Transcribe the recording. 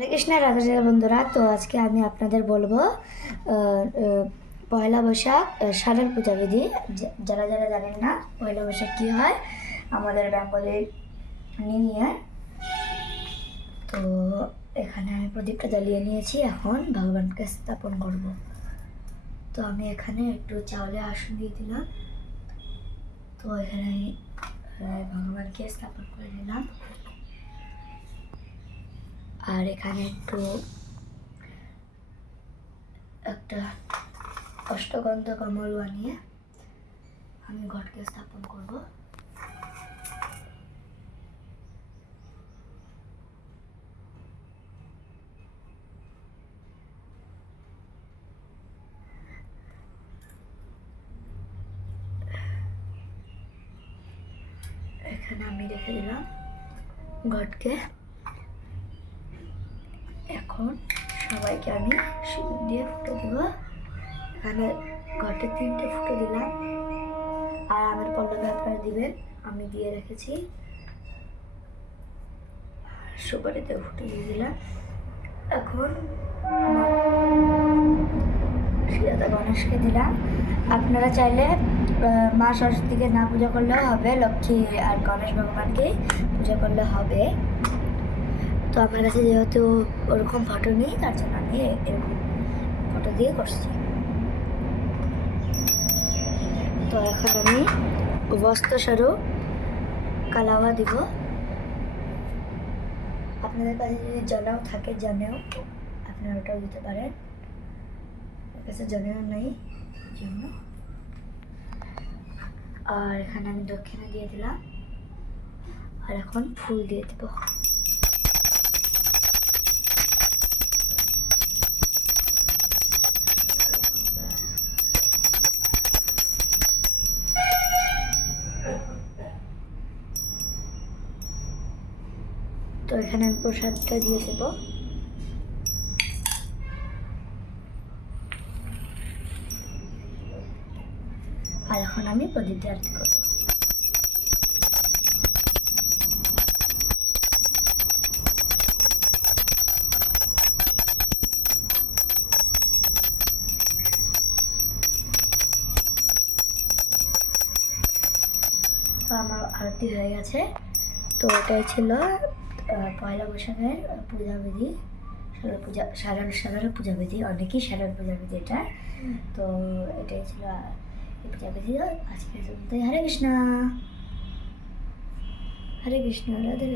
হরে কৃষ্ণ, রাধা রাধা বন্ধুরা। তো আজকে আমি আপনাদের বলবো পয়লা বৈশাখ সারাল পূজা বিধি। যারা যারা জানেন না পয়লা বৈশাখ কী হয় আমাদের বেঙ্গলের নিউ ইয়ার। তো এখানে আমি প্রদীপটা জ্বালিয়ে নিয়েছি, এখন ভগবানকে স্থাপন করব। তো আমি এখানে একটু চাউলের আসন দিয়ে দিলাম। তো এখানে আমি ভগবানকে স্থাপন করে নিলাম। আর এখানে একটা অষ্টগন্ধ কমল বানিয়ে আমি ঘটকে স্থাপন করব। এখানে আমি রেখে দিলাম ঘটকে। এখন সবাইকে আমি সিঁদুর দিয়ে ফুটো দেব। এখানে ঘটে 3টে ফুটো দিলাম, আর আমার পল্লবে আপনারা দিবেন, আমি দিয়ে রেখেছি। সুপারিতে ফুটো দিয়ে দিলাম। এখন শ্রীদাতা গণেশকে দিলাম। আপনারা চাইলে মা সরস্বতীকে না পূজা করলেও হবে, লক্ষ্মী আর গণেশ ভগবানকেই পূজা করলে হবে। তো আমার কাছে যেহেতু ওরকম ফটো নেই, তার জন্য আমি এরকম ফটো দিয়ে করছি। তো এখন আমি বস্ত্রস্বরূপ কালাওয়া দিব। আপনাদের কাছে যদি জনেও থাকে, জনেও আপনারা ওটাও দিতে পারেন। আমার কাছে জনেও নেই জন্য। আর এখানে আমি দক্ষিণা দিয়ে দিলাম, আর এখন ফুল দিয়ে দেব। তো এখানে আমি প্রসাদটা দিয়ে দেব। আর এখন আমি প্রদীপ দিয়ে আরতি করব। তো আমার আরতি হয়ে গেছে। তো এটাই ছিল পয়লা বৈশাখের পূজাবিধি, সারাল পূজাবিধি। অনেকেই সারাল পূজাবিধি এটা। তো এটাই ছিল এই পূজাবিধি। আজকে হরে কৃষ্ণ, হরে কৃষ্ণ, রাধে।